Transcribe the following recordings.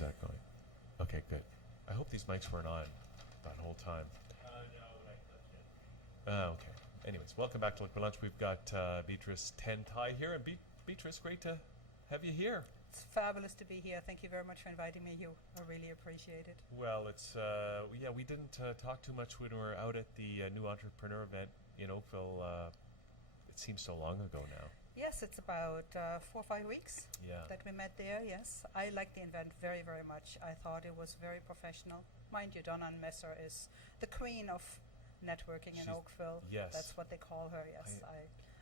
How's that going? Okay, good. I hope these mics weren't on that whole time. Okay. Anyways, welcome back to Look for Lunch. We've got Beatrice Thye here. And Beatrice, great to have you here. It's fabulous to be here. Thank you very much for inviting me, Hugh. I really appreciate it. Well, it's we didn't talk too much when we were out at the New Entrepreneur event in Oakville. It seems so long ago now. Yes, it's about 4 or 5 weeks that we met there, yes. I liked the event very, very much. I thought it was very professional. Mind you, Donna Messer is the queen of networking in Oakville. Yes. That's what they call her, yes.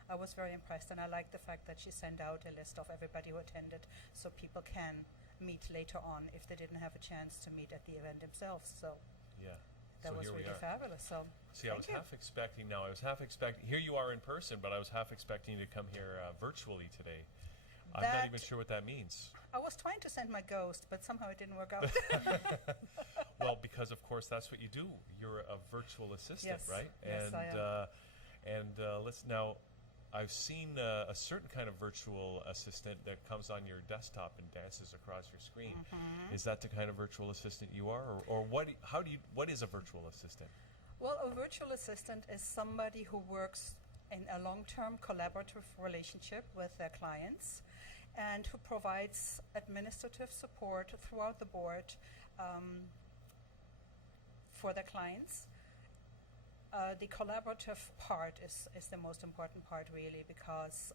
I was very impressed, and I like the fact that she sent out a list of everybody who attended so people can meet later on if they didn't have a chance to meet at the event themselves. So yeah. That was really fabulous. So see, I was half expecting. Here you are in person, but I was half expecting you to come here virtually today. I'm not even sure what that means. I was trying to send my ghost, but somehow it didn't work out. Well, because of course that's what you do. You're a virtual assistant, right? Yes, I am. Let's now. I've seen a certain kind of virtual assistant that comes on your desktop and dances across your screen. Mm-hmm. Is that the kind of virtual assistant you are, or what? What is a virtual assistant? Well, a virtual assistant is somebody who works in a long-term collaborative relationship with their clients, and who provides administrative support throughout the board for their clients. The collaborative part is the most important part, really, because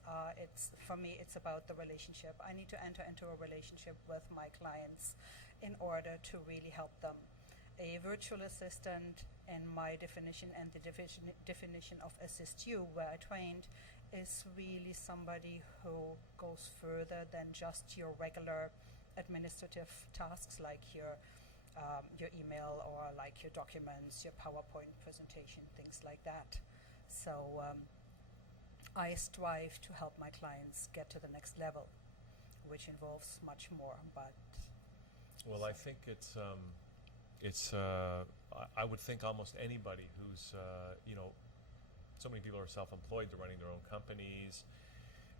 for me it's about the relationship. I need to enter into a relationship with my clients in order to really help them. A virtual assistant, in my definition and the definition of Assist You, where I trained, is really somebody who goes further than just your regular administrative tasks like your email or like your documents, your PowerPoint presentation, things like that. So I strive to help my clients get to the next level, which involves much more. But I think it's I would think almost anybody who's so many people are self-employed, they're running their own companies,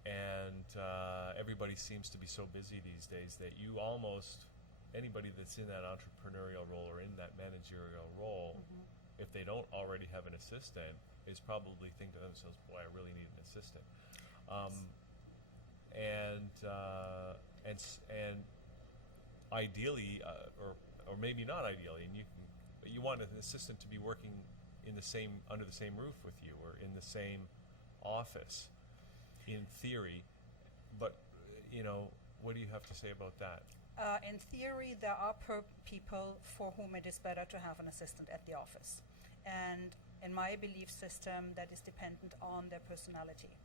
and everybody seems to be so busy these days that you almost anybody that's in that entrepreneurial role or in that managerial role, if they don't already have an assistant, is probably think to themselves, boy, I really need an assistant. And ideally, or maybe not ideally, and you want an assistant to be working under the same roof with you or in the same office, in theory. But what do you have to say about that? In theory, there are people for whom it is better to have an assistant at the office. And in my belief system, that is dependent on their personality.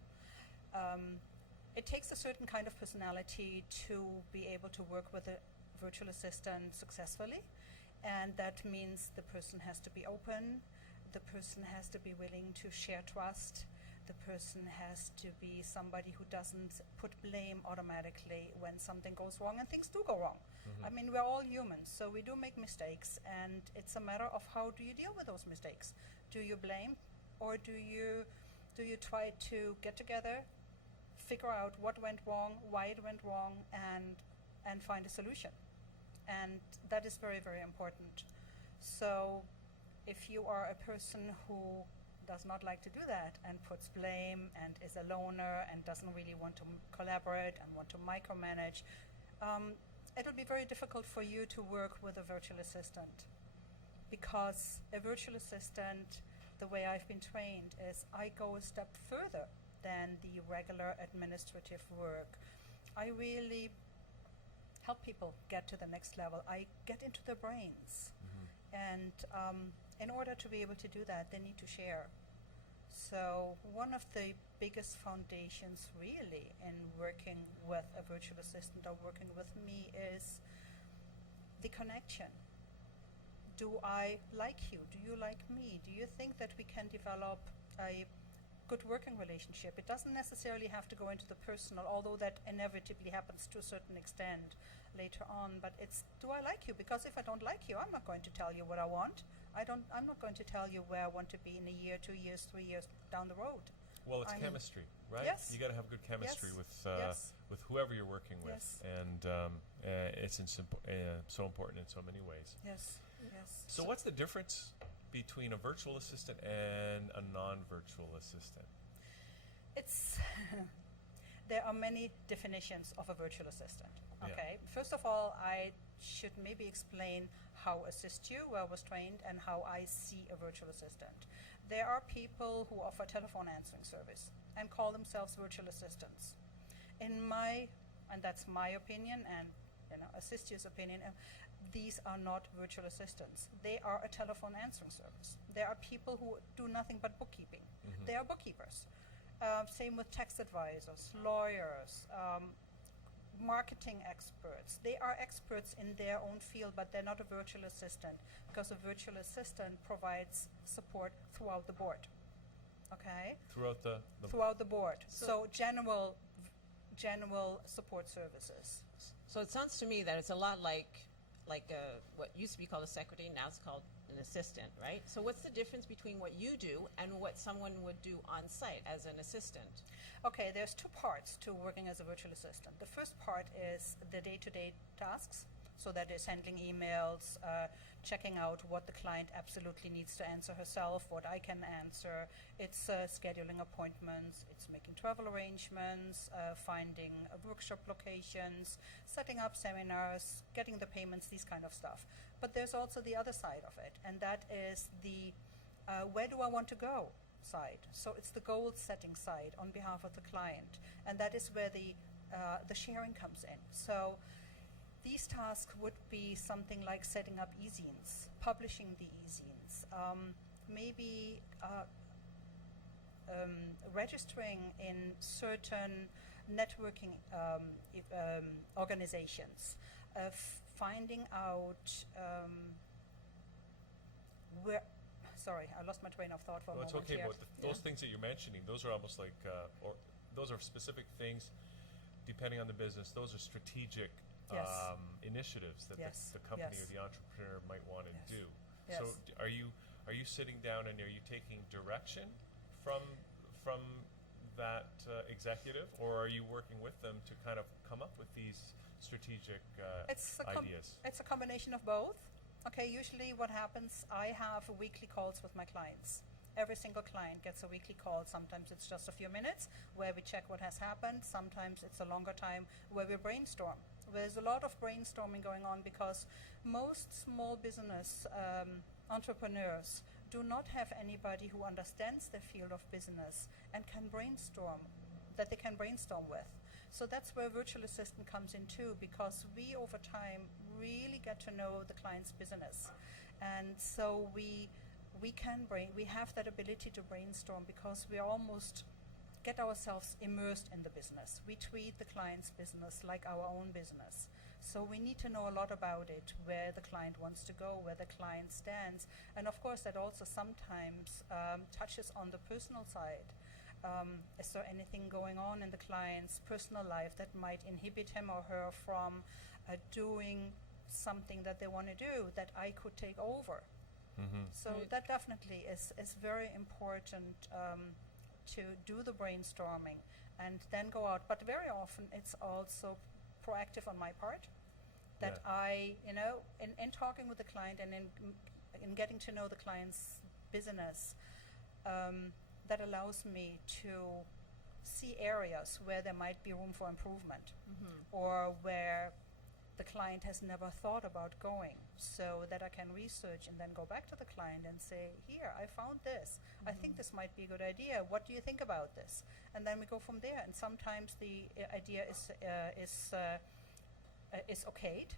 It takes a certain kind of personality to be able to work with a virtual assistant successfully. And that means the person has to be open, the person has to be willing to share trust, the person has to be somebody who doesn't put blame automatically when something goes wrong, and things do go wrong. Mm-hmm. I mean, we're all humans, so we do make mistakes, and it's a matter of how do you deal with those mistakes. Do you blame, or do you try to get together, figure out what went wrong, why it went wrong, and find a solution? And that is very, very important. So if you are a person who does not like to do that and puts blame and is a loner and doesn't really want to collaborate and want to micromanage, it'll be very difficult for you to work with a virtual assistant, because a virtual assistant, the way I've been trained, is I go a step further than the regular administrative work. I really help people get to the next level. I get into their brains. Mm-hmm. And in order to be able to do that, they need to share. So one of the biggest foundations really in working with a virtual assistant or working with me is the connection. Do I like you? Do you like me? Do you think that we can develop a good working relationship? It doesn't necessarily have to go into the personal, although that inevitably happens to a certain extent later on. But it's, do I like you? Because if I don't like you, I'm not going to tell you what I want. I'm not going to tell you where I want to be in a year, 2 years, 3 years down the road. Well, it's chemistry, right? Yes. You got to have good chemistry with with whoever you're working with, Yes. and it's so important in so many ways. Yes. Yes. So what's the difference between a virtual assistant and a non-virtual assistant? It's there are many definitions of a virtual assistant. Yeah. Okay. First of all, I should maybe explain how Assist You, where I was trained, and how I see a virtual assistant. There are people who offer telephone answering service and call themselves virtual assistants. And that's my opinion, and Assist You's opinion. These are not virtual assistants. They are a telephone answering service. There are people who do nothing but bookkeeping. Mhm. They are bookkeepers. Same with tax advisors, lawyers, marketing experts. They are experts in their own field, but they're not a virtual assistant, because a virtual assistant provides support throughout the board. Okay? Throughout the Throughout the board. So- So general support services. So it sounds to me that it's a lot like what used to be called a secretary, now it's called an assistant, right? So what's the difference between what you do and what someone would do on site as an assistant? Okay, there's two parts to working as a virtual assistant. The first part is the day-to-day tasks. So that is handling emails, checking out what the client absolutely needs to answer herself, what I can answer. It's scheduling appointments, it's making travel arrangements, finding workshop locations, setting up seminars, getting the payments, these kind of stuff. But there's also the other side of it, and that is the where do I want to go side. So it's the goal setting side on behalf of the client, and that is where the sharing comes in. So these tasks would be something like setting up e-zines, publishing the e-zines, maybe registering in certain networking organizations, finding out where. Sorry, I lost my train of thought for a Well, it's moment okay, here. but those things that you're mentioning, those are almost like, or those are specific things, depending on the business. Those are strategic Yes. initiatives that Yes, the company yes. or the entrepreneur might want to Yes, do. yes. So are you sitting down and are you taking direction from that executive, or are you working with them to kind of come up with these strategic ideas? It's a combination of both. Okay, usually what happens, I have weekly calls with my clients. Every single client gets a weekly call. Sometimes it's just a few minutes where we check what has happened. Sometimes it's a longer time where we brainstorm. There's a lot of brainstorming going on because most small business entrepreneurs do not have anybody who understands their field of business and can brainstorm, that they can brainstorm with. So that's where virtual assistant comes in too, because we over time really get to know the client's business, and so we have that ability to brainstorm because we almost get ourselves immersed in the business. We treat the client's business like our own business. So we need to know a lot about it, where the client wants to go, where the client stands. And of course that also sometimes touches on the personal side. Is there anything going on in the client's personal life that might inhibit him or her from doing something that they want to do that I could take over? Mm-hmm. So Right. that definitely is very important to do the brainstorming and then go out. But very often it's also proactive on my part, that Yeah. I, in talking with the client and in getting to know the client's business, that allows me to see areas where there might be room for improvement, or where the client has never thought about going, so that I can research and then go back to the client and say, here, I found this. I think this might be a good idea. What do you think about this? And then we go from there. And sometimes the idea is okayed,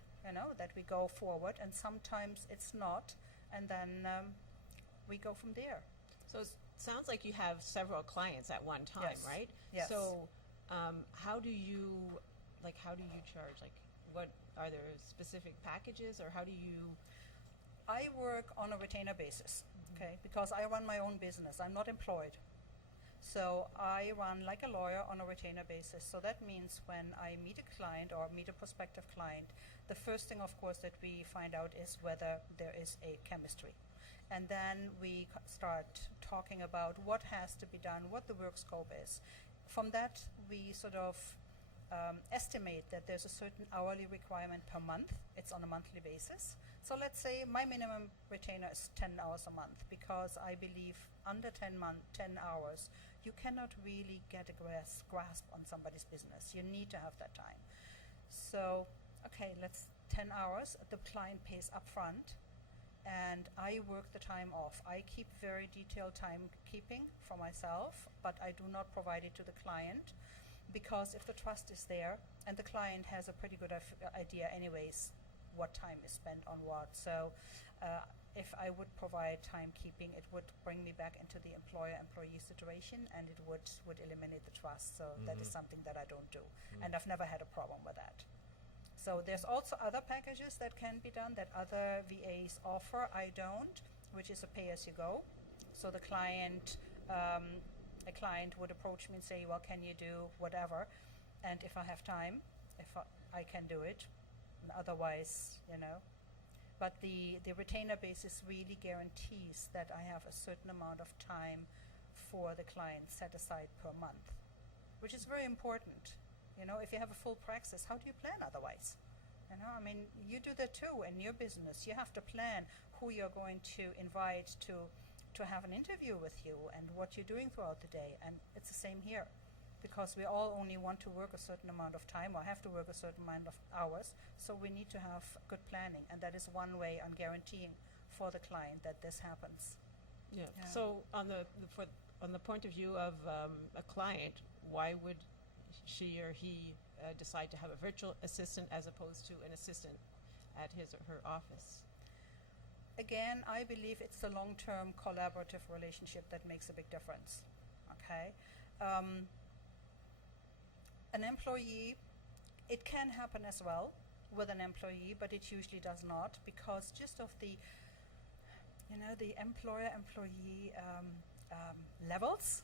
that we go forward, and sometimes it's not, and then we go from there. So it sounds like you have several clients at one time, Yes. right? Yes. So how do you charge? Like, what are there specific packages, or how do you? I work on a retainer basis, okay, because I run my own business. I'm not employed. So I run like a lawyer on a retainer basis. So that means when I meet a client or meet a prospective client, the first thing, of course, that we find out is whether there is a chemistry. And then we start talking about what has to be done, what the work scope is. From that, we sort of estimate that there's a certain hourly requirement per month. It's on a monthly basis. So let's say my minimum retainer is 10 hours a month, because I believe under 10 hours, you cannot really get a grasp on somebody's business. You need to have that time. So, okay, let's 10 hours. The client pays upfront, and I work the time off. I keep very detailed timekeeping for myself, but I do not provide it to the client, because if the trust is there, and the client has a pretty good idea anyways what time is spent on what. So if I would provide timekeeping, it would bring me back into the employer-employee situation, and it would eliminate the trust. So that is something that I don't do, and I've never had a problem with that. So there's also other packages that can be done that other VAs offer. I don't, which is a pay-as-you-go. So the client, a client would approach me and say, well, can you do whatever? And if I have time, if I can do it. Otherwise, But the retainer basis really guarantees that I have a certain amount of time for the client set aside per month, which is very important. If you have a full praxis, how do you plan otherwise? You do that too in your business. You have to plan who you're going to invite to have an interview with you and what you're doing throughout the day. And it's the same here, because we all only want to work a certain amount of time or have to work a certain amount of hours. So we need to have good planning, and that is one way on guaranteeing for the client that this happens. Yeah. Yeah. So on the point of view of a client, why would she or he decide to have a virtual assistant as opposed to an assistant at his or her office? Again, I believe it's the long-term collaborative relationship that makes a big difference. Okay. An employee, it can happen as well with an employee, but it usually does not, because just of the employer-employee levels.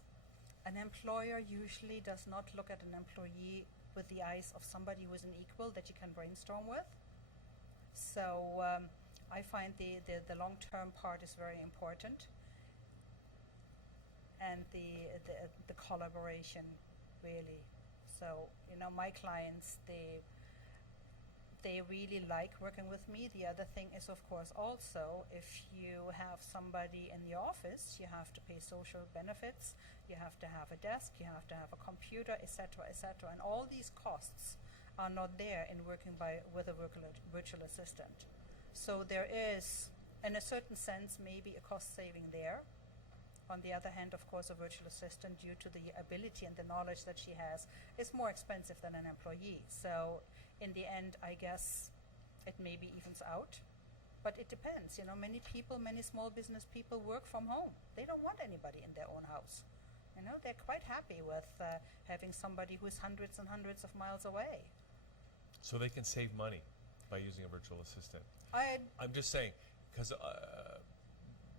An employer usually does not look at an employee with the eyes of somebody who is an equal that you can brainstorm with. So I find the long-term part is very important, and the collaboration really. So my clients, they really like working with me. The other thing is, of course, also if you have somebody in the office, you have to pay social benefits, you have to have a desk, you have to have a computer, etc., etc., and all these costs are not there in working with a virtual assistant. So there is, in a certain sense, maybe a cost saving there. On the other hand, of course, a virtual assistant, due to the ability and the knowledge that she has, is more expensive than an employee. So in the end, I guess it maybe evens out. But it depends. Many people, many small business people work from home. They don't want anybody in their own house. They're quite happy with having somebody who's hundreds and hundreds of miles away. So they can save money by using a virtual assistant. I'm just saying, because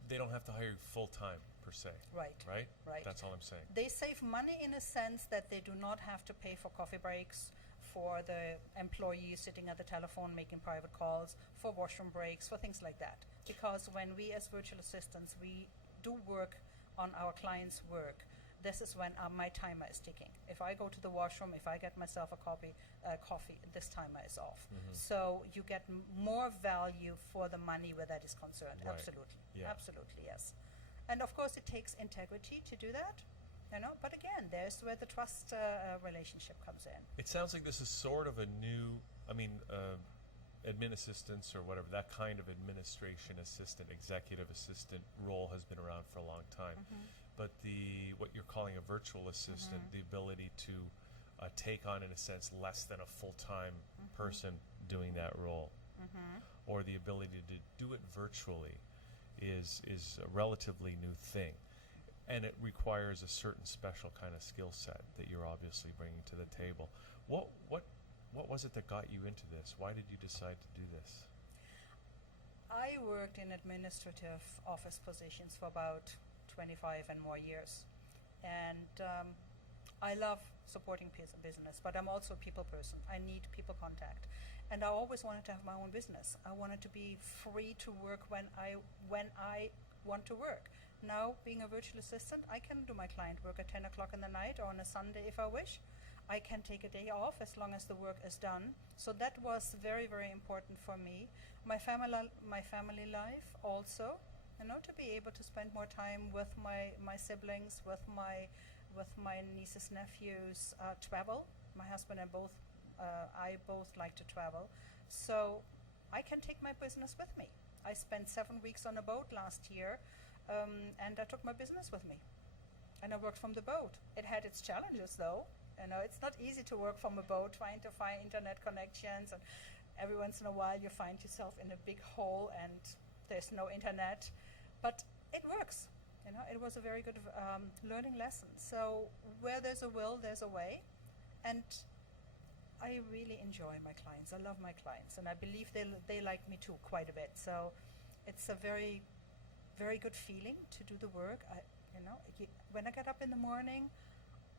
they don't have to hire you full-time per se. Right. Right? That's all I'm saying. They save money in a sense that they do not have to pay for coffee breaks, for the employees sitting at the telephone making private calls, for washroom breaks, for things like that. Because when we as virtual assistants, we do work on our clients' work, this is when my timer is ticking. If I go to the washroom, if I get myself a coffee, this timer is off. So you get more value for the money where that is concerned. Right. Absolutely. Yeah. Absolutely, yes. And of course, it takes integrity to do that. But again, there's where the trust relationship comes in. It sounds like this is sort of a new, admin assistants or whatever, that kind of administration assistant, executive assistant role has been around for a long time. But what you're calling a virtual assistant, the ability to take on, in a sense, less than a full-time person doing that role, or the ability to do it virtually, is a relatively new thing. And it requires a certain special kind of skill set that you're obviously bringing to the table. What was it that got you into this? Why did you decide to do this? I worked in administrative office positions for about 25 and more years. And I love supporting business, but I'm also a people person. I need people contact. And I always wanted to have my own business. I wanted to be free to work when I want to work. Now, being a virtual assistant, I can do my client work at 10 o'clock in the night or on a Sunday if I wish. I can take a day off as long as the work is done. So that was very, very important for me. My family life also, to be able to spend more time with my siblings, with my nieces, nephews, travel. My husband and I both like to travel. So I can take my business with me. I spent 7 weeks on a boat last year, and I took my business with me. And I worked from the boat. It had its challenges, though. It's not easy to work from a boat, trying to find internet connections, and every once in a while you find yourself in a big hole and there's no internet. But it works. It was a very good learning lesson. So where there's a will, there's a way. And I really enjoy my clients. I love my clients, and I believe they like me too quite a bit. So it's a very, very good feeling to do the work. When I get up in the morning,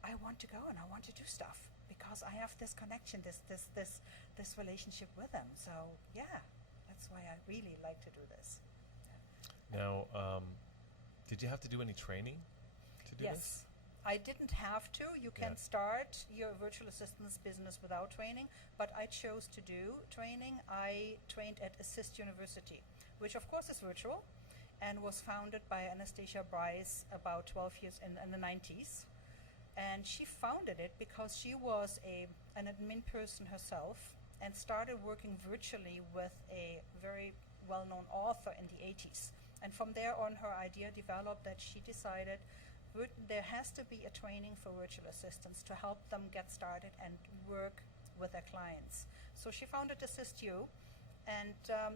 I want to go and I want to do stuff because I have this connection, this relationship with them. So yeah, that's why I really like to do this. Now, did you have to do any training to do this? Yes. I didn't have to. You can start your virtual assistance business without training, but I chose to do training. I trained at Assist University, which of course is virtual, and was founded by Anastasia Bryce about 12 years in the 90s. And she founded it because she was an admin person herself and started working virtually with a very well-known author in the 80s. And from there on, her idea developed that she decided there has to be a training for virtual assistants to help them get started and work with their clients. So she founded Assist You, and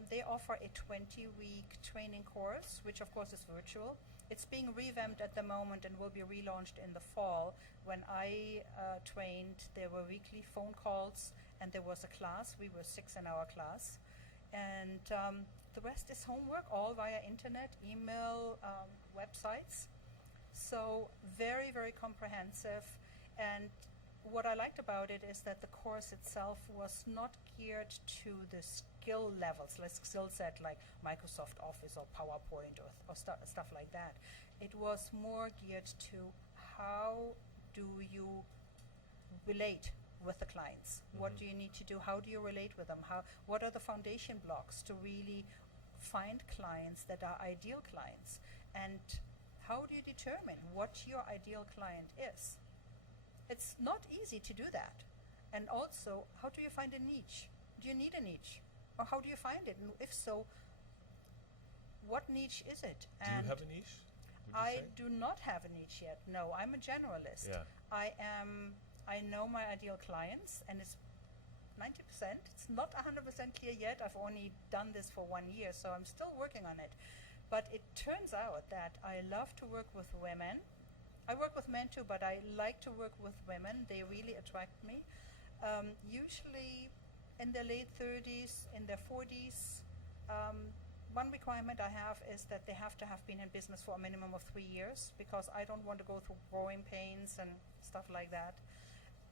they offer a 20-week training course, which of course is virtual. It's being revamped at the moment and will be relaunched in the fall. When I trained, there were weekly phone calls and there was a class. We were 6 in our class. And the rest is homework, all via internet, email, websites. So very, very comprehensive. And what I liked about it is that the course itself was not geared to the skill levels, like skill set like Microsoft Office or PowerPoint or stuff like that. It was more geared to how do you relate with the clients? Mm-hmm. What do you need to do? How do you relate with them? What are the foundation blocks to really find clients that are ideal clients? And how do you determine what your ideal client is? It's not easy to do that. And also, how do you find a niche? Do you need a niche? Or how do you find it? And if so, what niche is it? Do you have a niche? I do not have a niche yet. No, I'm a generalist. Yeah. I know my ideal clients, and it's 90%. It's not 100% clear yet. I've only done this for 1 year, so I'm still working on it. But it turns out that I love to work with women. I work with men too, but I like to work with women. They really attract me. Usually in their late 30s, in their 40s. One requirement I have is that they have to have been in business for a minimum of 3 years, because I don't want to go through growing pains and stuff like that.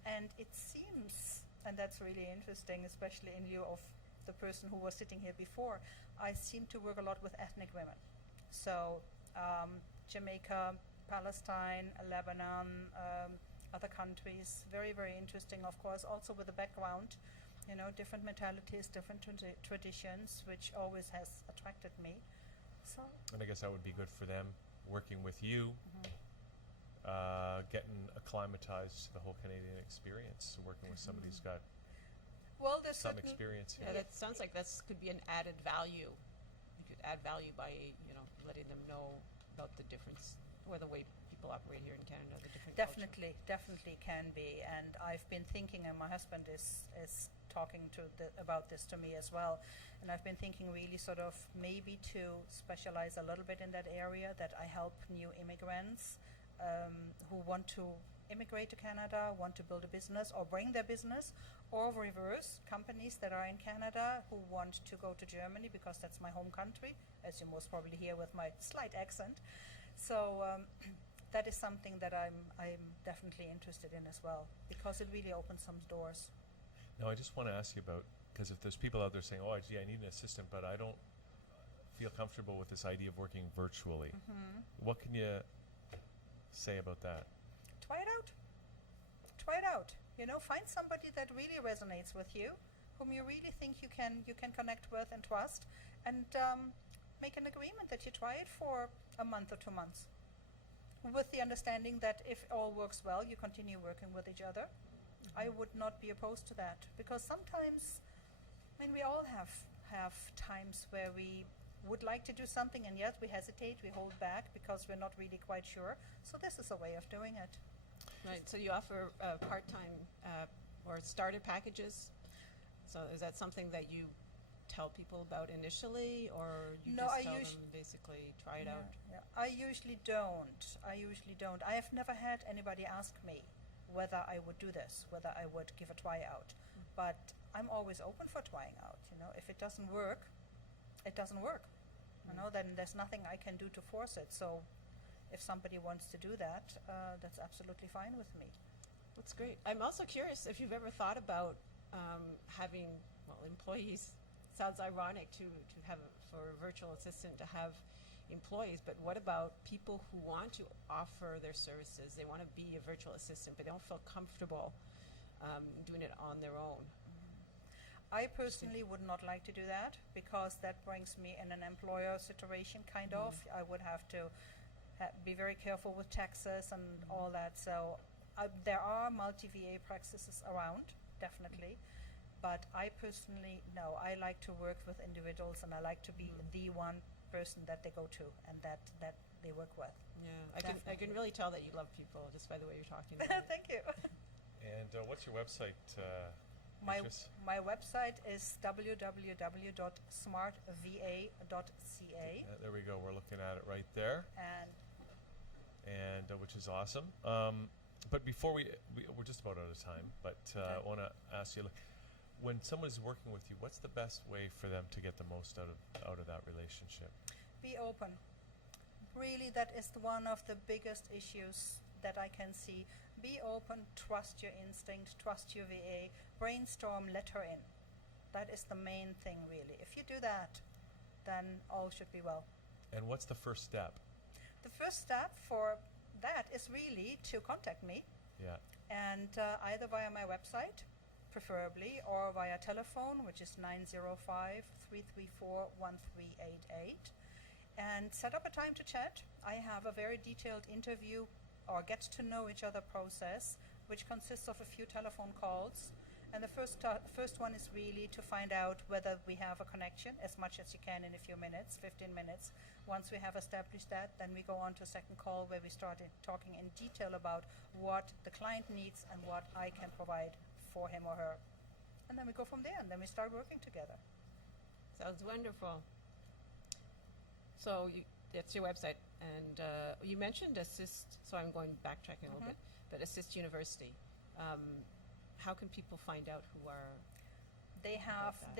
And it seems, and that's really interesting, especially in view of the person who was sitting here before, I seem to work a lot with ethnic women. So Jamaica, Palestine, Lebanon, other countries, very, very interesting, of course, also with the background, different mentalities, different traditions, which always has attracted me. So. And I guess that would be good for them, working with you, getting acclimatized to the whole Canadian experience, working with somebody who's got there's some experience here. Yeah, that sounds like this could be an added value. You could add value by, letting them know about the difference, or the way people operate here in Canada, the different Definitely can be. And I've been thinking, and my husband is talking about this to me as well, and I've been thinking really sort of maybe to specialize a little bit in that area, that I help new immigrants who want to immigrate to Canada, want to build a business or bring their business, or reverse, companies that are in Canada who want to go to Germany, because that's my home country, as you most probably hear with my slight accent. So that is something that I'm definitely interested in as well, because it really opens some doors. Now, I just want to ask you about, because if there's people out there saying, oh, gee, I need an assistant, but I don't feel comfortable with this idea of working virtually. What can you say about that? Try it out. Find somebody that really resonates with you, whom you really think you can connect with and trust, and make an agreement that you try it for a month or 2 months, with the understanding that if all works well, you continue working with each other. I would not be opposed to that, because sometimes, we all have times where we would like to do something, and yet we hesitate, we hold back because we're not really quite sure. So this is a way of doing it. Right. So you offer part-time or starter packages. So is that something that you tell people about initially, or you No, just I tell usu- them basically try it out? Yeah. I usually don't. I have never had anybody ask me whether I would do this, whether I would give a try out. But I'm always open for trying out. If it doesn't work, it doesn't work. Then there's nothing I can do to force it. So if somebody wants to do that, that's absolutely fine with me. That's great. I'm also curious if you've ever thought about having, employees. Sounds ironic to have for a virtual assistant to have employees, but what about people who want to offer their services? They want to be a virtual assistant, but they don't feel comfortable doing it on their own. I personally would not like to do that, because that brings me in an employer situation, kind of. I would have to be very careful with taxes and all that. So there are multi-VA practices around, definitely. But I personally, no, I like to work with individuals, and I like to be the one person that they go to and that they work with. Yeah, I can really tell that you love people just by the way you're talking about it. Thank you. And what's your website, My Beatrice? website is www.smartva.ca, There we go. We're looking at it right there, and which is awesome. But before we're just about out of time, but I want to ask you, when someone is working with you, what's the best way for them to get the most out of that relationship? be open. Really, that is one of the biggest issues that I can see. Be open, trust your instinct, trust your VA, brainstorm, let her in. That is the main thing, really. If you do that, then all should be well. And what's the first step? The first step for that is really to contact me, Yeah. and either via my website, preferably, or via telephone, which is 905-334-1388, and set up a time to chat. I have a very detailed interview or get to know each other process, which consists of a few telephone calls. And the first one is really to find out whether we have a connection, as much as you can in a few minutes, 15 minutes. Once we have established that, then we go on to a second call where we start talking in detail about what the client needs and what I can provide for him or her. And then we go from there, and then we start working together. Sounds wonderful. So that's your website, and you mentioned Assist. So I'm going backtracking a little bit, but Assist University. How can people find out who are? They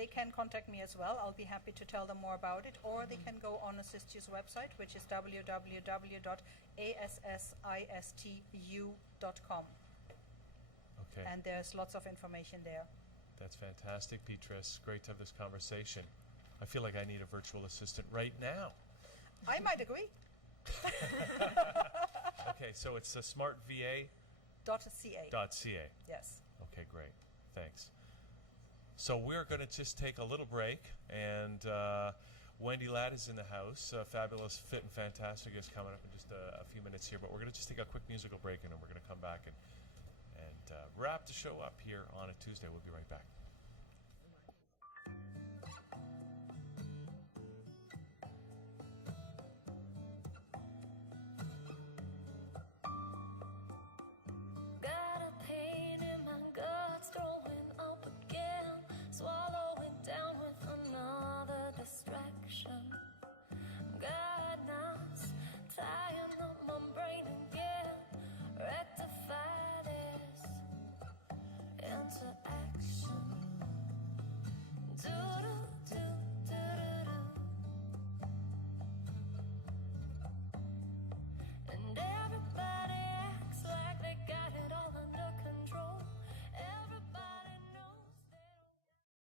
can contact me as well. I'll be happy to tell them more about it, or they can go on Assist's website, which is www.assistu.com. Okay. And there's lots of information there. That's fantastic, Beatrice. Great to have this conversation. I feel like I need a virtual assistant right now. I might agree. Okay, so it's smartva.ca. .ca. Yes. Okay, great. Thanks. So we're going to just take a little break, and Wendy Ladd is in the house. Fabulous, Fit, and Fantastic is coming up in just a few minutes here, but we're going to just take a quick musical break, and then we're going to come back and wrap the show up here on a Tuesday. We'll be right back.